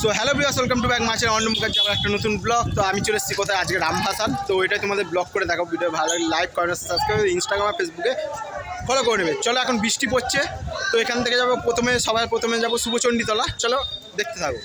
So hello viewers, welcome to back মাছের অন্য মুখে যাবার একটা নতুন ব্লগ। তো আমি চলে এসেছি কোথায় আজকে রামভাসান। তো ওইটাই তোমাদের ব্লগ করে দেখো। ভিডিও ভালো লাগে লাইক করেন, সাবস্ক্রাইব, ইনস্টাগ্রাম আর ফেসবুকে ফলো করে নেবে। চলো, এখন বৃষ্টি পড়ছে, তো এখান থেকে যাবো সবার প্রথমে যাবো শুভচণ্ডীতলা। চলো দেখতে থাকো।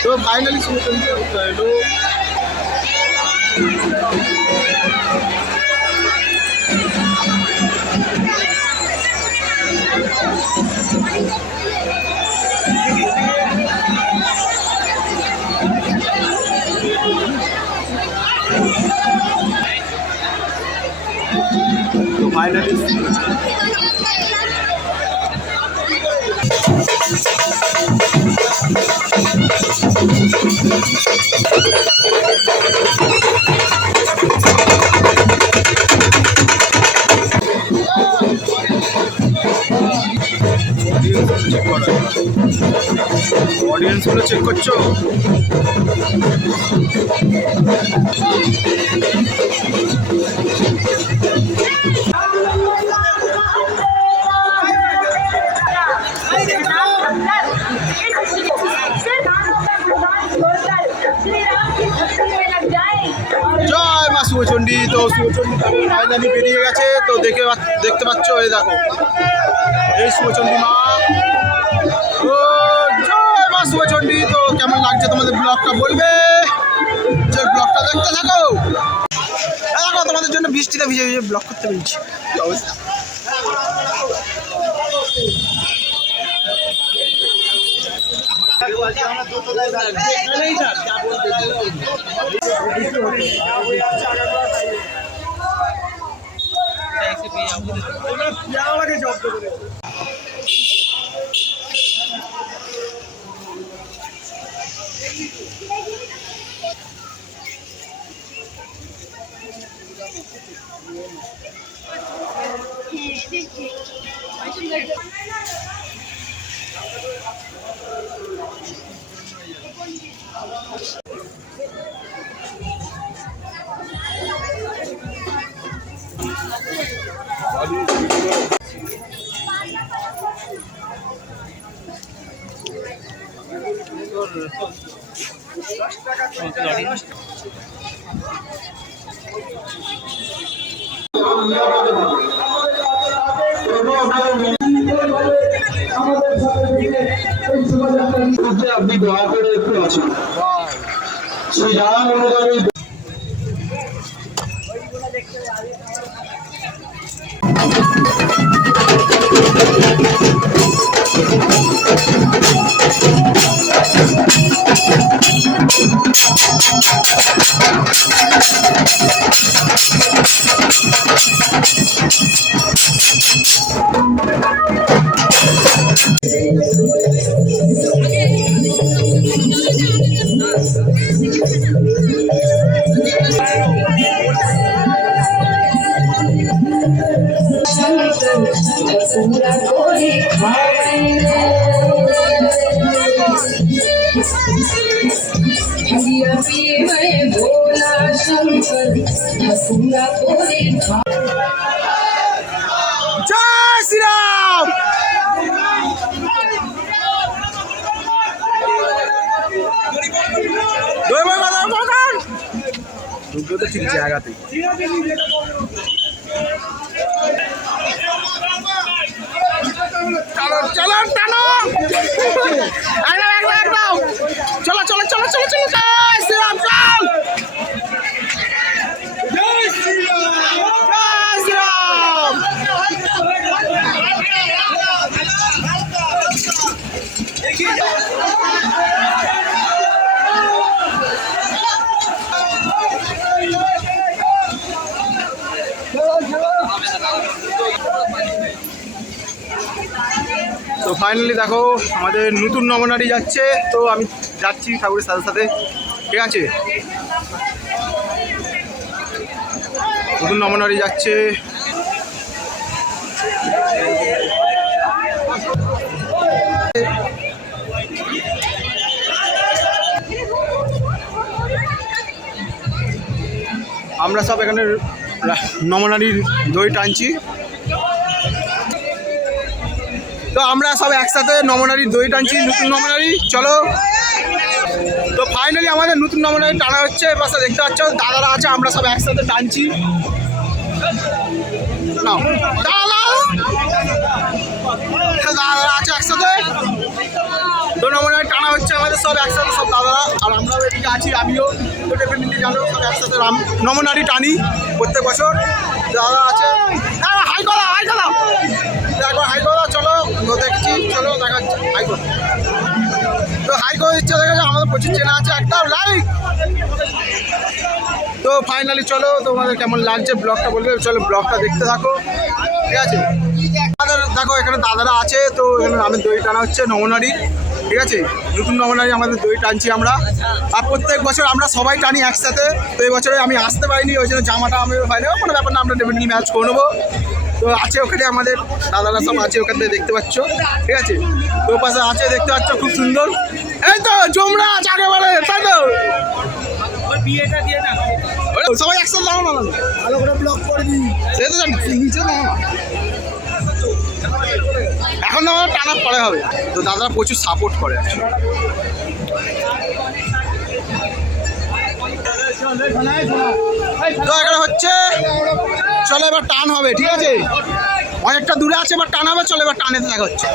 तो फाइनली शुरू कर लो। तो फाइनली ऑडियंस गुलो चेक করছো জয় মা শুভচণ্ডী। তো শুভচণ্ডী ফাইনালি বেরিয়ে গেছে। তো দেখতে পাচ্ছ, এই দেখো এই শুভচণ্ডী মা। ও জয় মা শুভচণ্ডী। তো কেমন লাগছে তোমাদের ব্লগটা বলবে, যে ব্লগটা দেখতে থাকো। দেখো তোমাদের জন্য বৃষ্টিতে ভিজে ভিজে ব্লগ করতে পেরেছি, কি অবস্থা। আপনি দয়া করে একটু আছেন সেই রাম অনুগামী भोला शंकर जय श्री राम। দুটো তো ঠিক জায়গাতেই। চলো চলো টানো, একদম একদম চলো চলো চলো চলো চলো। জয় শ্রীরাম, চল জয় শ্রীরাম, জয় শ্রীরাম। তো ফাইনালি দেখো আমাদের নতুন নমনারি যাচ্ছে। তো আমি যাচ্ছি ঠাকুরের সাথে সাথে, ঠিক আছে। নতুন নমনারি যাচ্ছে। আমরা সব এখানে নমনারীর দই টানছি। তো আমরা সব একসাথে নমনারীর দই টানছি, নতুন নমনারী। চলো, তো ফাইনালি আমাদের নতুন নমনারী টানা হচ্ছে। এবার দেখতে পাচ্ছ দাদারা আছে, আমরা সব একসাথে টানছি। দাদারা আছে একসাথে, তো নমনারী টানা হচ্ছে আমাদের সব একসাথে, সব দাদারা। আর আমরাও এদিকে আছি, আমিও তো ডেফিনেটলি জানো সব একসাথে নমনারী টানি প্রত্যেক বছর। দাদা আছে, হাই করা হাই করা, একবার হাই করা। চলো দেখছি, চলো দেখাচ্ছি হাই করা। তো হাই করে দিচ্ছে, দেখা যায় আমাদের প্রচুর চেনা আছে, একদম লাইক। তো ফাইনালি চলো, তোমাদের কেমন লাগছে ব্লগটা বলবে, চলো ব্লগটা দেখতে থাকো, ঠিক আছে। দেখো এখানে দাদারা আছে, তো এখানে আমি দই টানা হচ্ছে নমনারী, ঠিক আছে। নতুন নমনারী আমাদের দই টানছি আমরা, আর প্রত্যেক বছর আমরা সবাই টানি একসাথে। তো এই বছরে আমি আসতে পারিনি, ওই জন্য জামাটা আমি হয়নি, কোনো ব্যাপার না, আমরা ডেফিনেটলি ম্যাচ করে নেবো। তো আছে ওখানে আমাদের দাদারা সব আছে, ওখান থেকে দেখতে পাচ্ছ, ঠিক আছে। তো পাশে আছে দেখতে পাচ্ছ, খুব সুন্দর। এই তো জমরা চাকে বলে, তাই তো বিয়েটা দিয়ে না, সবাই একসাথে দাও না, ভালো করে ব্লগ করবি, সে তো নিচে না, এখন না টানা পরে হবে। তো দাদারা প্রচুর সাপোর্ট করে। তো এখানে হচ্ছে, চলো এবার টান হবে, ঠিক আছে। অনেকটা দূরে আছে, এবার টান হবে, চলো এবার টানে দেখা হচ্ছে।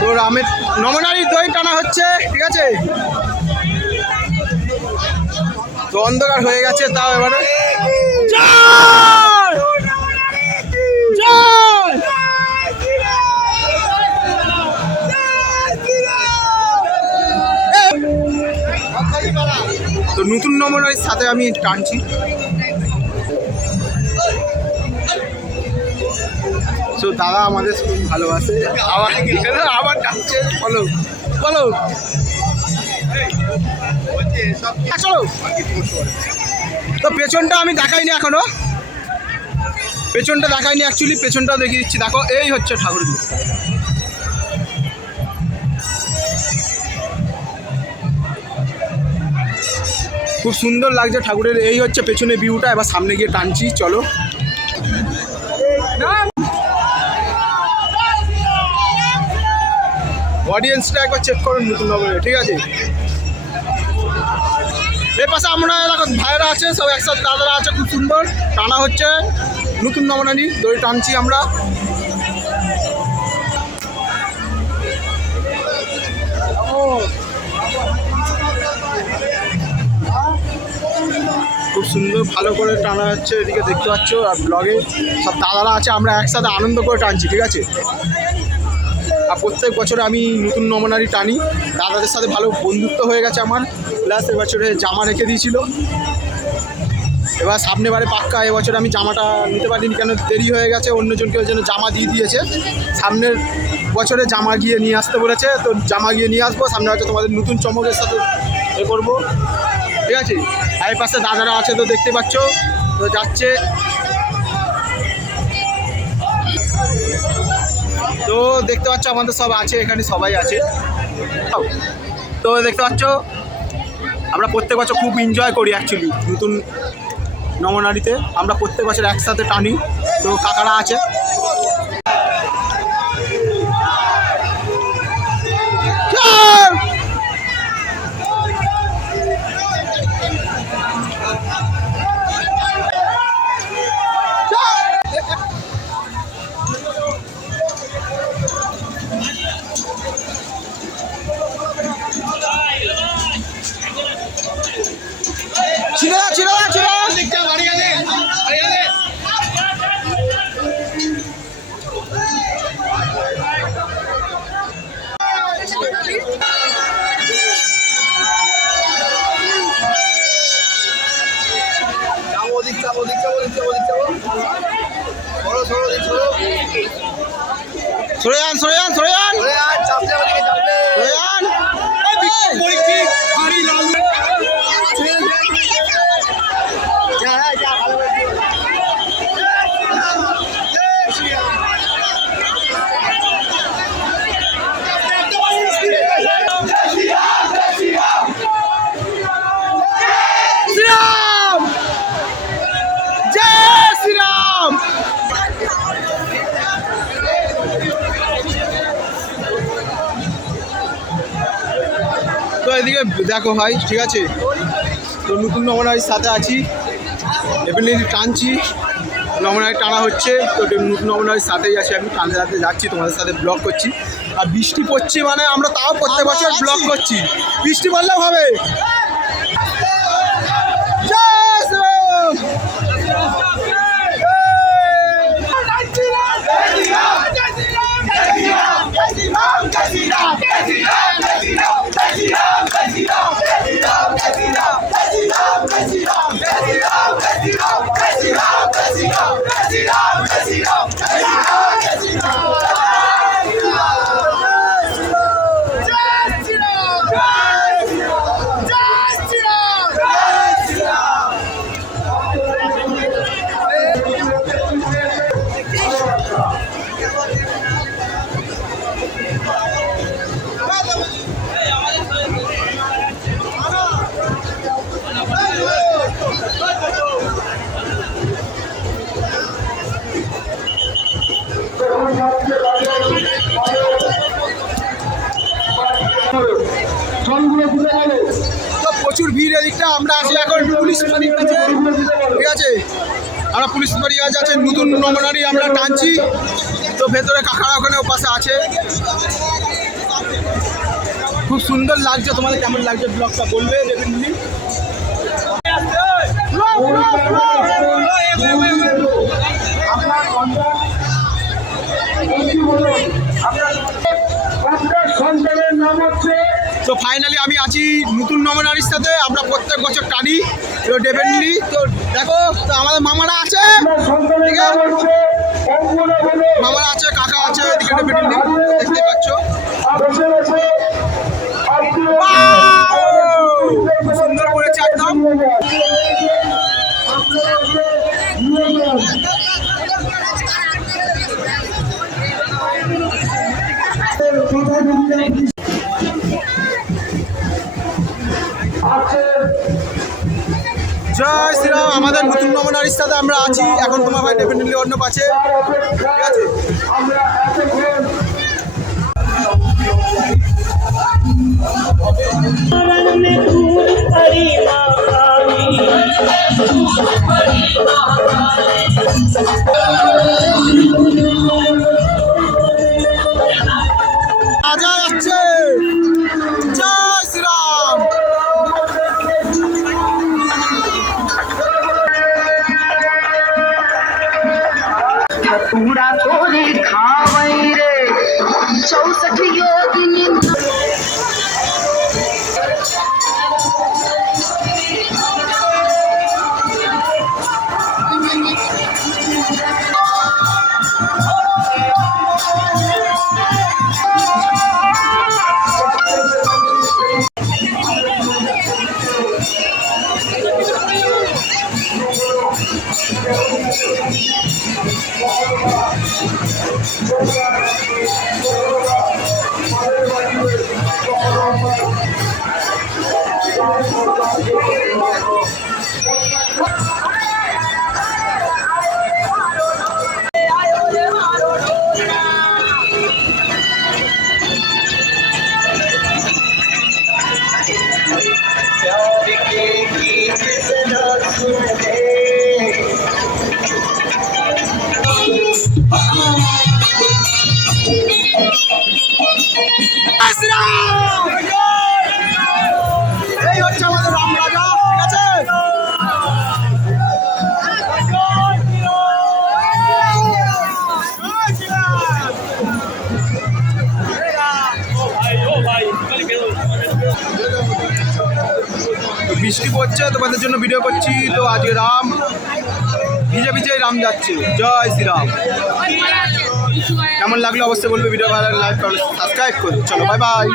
তো রামের নমনারী দই টানা হচ্ছে, ঠিক আছে। তো অন্ধকার হয়ে গেছে, তাও এবারে তো নতুন নমনারীর সাথে আমি টানছি। তো দাদা আমাদের খুব ভালোবাসে, আবার টানছে। বলো বলো, চলো। তো পেছনটা আমি দেখাইনি এখনো, পেছনটা দেখাইনি অ্যাকচুয়ালি, পেছনটাও দেখিয়ে দিচ্ছি। দেখো এই হচ্ছে ঠাকুরগুলো, খুব সুন্দর লাগছে ঠাকুরের। এই হচ্ছে পেছনে ভিউটা, এবার সামনে গিয়ে টানছি, চলো। অডিয়েন্সটা একবার চেক করুন নতুন নগরে, ঠিক আছে। এর পাশে আমরা দেখো ভাইয়েরা আছে, সব একসাথে দাদারা আছে, খুব সুন্দর টানা হচ্ছে নতুন নমনারী দই টানছি আমরা। খুব সুন্দর ভালো করে টানা হচ্ছে, এদিকে দেখতে পাচ্ছ। আর ব্লগে সব দাদারা আছে, আমরা একসাথে আনন্দ করে টানছি, ঠিক আছে। আর প্রত্যেক বছর আমি নতুন নমনারী টানি, দাদাদের সাথে ভালো বন্ধুত্ব হয়ে গেছে আমার। প্লাস এবছরে জামা রেখে দিয়েছিল, এবার সামনেবারে পাক্কা। এবছর আমি জামাটা নিতে পারিনি, কেন দেরি হয়ে গেছে, অন্যজনকে ওই জন্য জামা দিয়ে দিয়েছে। সামনের বছরে জামা গিয়ে নিয়ে আসতে বলেছে, তো জামা গিয়ে নিয়ে আসবো। সামনে হয়তো তোমাদের নতুন চমকের সাথে এ করবো, ঠিক আছে। আর এই পাশে দাদারা আছে, তো দেখতে পাচ্ছ, তো যাচ্ছে। তো দেখতে পাচ্ছ আমাদের সব আছে এখানে, সবাই আছে। তো দেখতে পাচ্ছ আমরা প্রত্যেক বছর খুব এনজয় করি অ্যাকচুয়ালি নতুন নমনারীতে, আমরা প্রত্যেক বছর একসাথে টানি। তো কাকারা আছে, সরে যান সরে যান সরে যান সরে যান। দেখো ভাই, ঠিক আছে? তো নতুন নমনারির সাথে আছি, ডেফিনেটলি টানছি, নমনারি টানা হচ্ছে। তো নতুন নমনারির সাথেই আছি, আমি টানতে টানতে যাচ্ছি, তোমাদের সাথে ব্লগ করছি। আর বৃষ্টি পড়ছে মানে আমরা তাও প্রত্যেক বছর ব্লগ করছি, বৃষ্টি পড়লেও হবে। জয় শ্রীরাম! তো প্রচুর ভিড় এদিকটা। আমরা আছি এখন পুলিশ ফাঁড়ির কাছে, ঠিক আছে? আমরা পুলিশ ফাঁড়ি কাছে আছে, নতুন নমনারি আমরা টানছি। তো ভেতরে কাকারা ওখানে ওপাশে আছে। খুব সুন্দর লাগছে, তোমাদের কেমন লাগছে ব্লগটা বলবে ডেফিনেটলি। সন্তানের নাম হচ্ছে তো ফাইনালি আমি আছি নতুন নমনারির সাথে, আমরা প্রত্যেক বছর টানি। তো ডেফিনেটলি তো দেখো, তো আমাদের মামারা আছে, সন্তানের নাম হচ্ছে অঙ্গনা বলে মামারা আছে, কাকা আছে, এদিকে ডেফিনেটলি দেখতে পাচ্ছ। বসে আছে খুব সুন্দর করেছে একদম। জয় শ্রীরাম! আমাদের নতুন নমনারির সাথে আমরা আছি এখন, তোমার ভাই ডেফিনেটলি অন্য পাচ্ছে, ঠিক আছে? আমরা এতক্ষণ রাজা যাচ্ছে। জয় শ্রীরাম! पूरा तोरे खावई रे 64 योगिनी এই হচ্ছে আমাদের রাম রাজা, ঠিক আছে? বৃষ্টি পড়ছে, তোমাদের জন্য ভিডিও করছি। তো আজকে রাম ভিজে ভিজে রাম যাচ্ছে। জয় শ্রীরাম! কেমন লাগলো অবশ্যই বলবে, ভিডিও ভালো লাগলে লাইক করো, সাবস্ক্রাইব করো। চলো বাই বাই।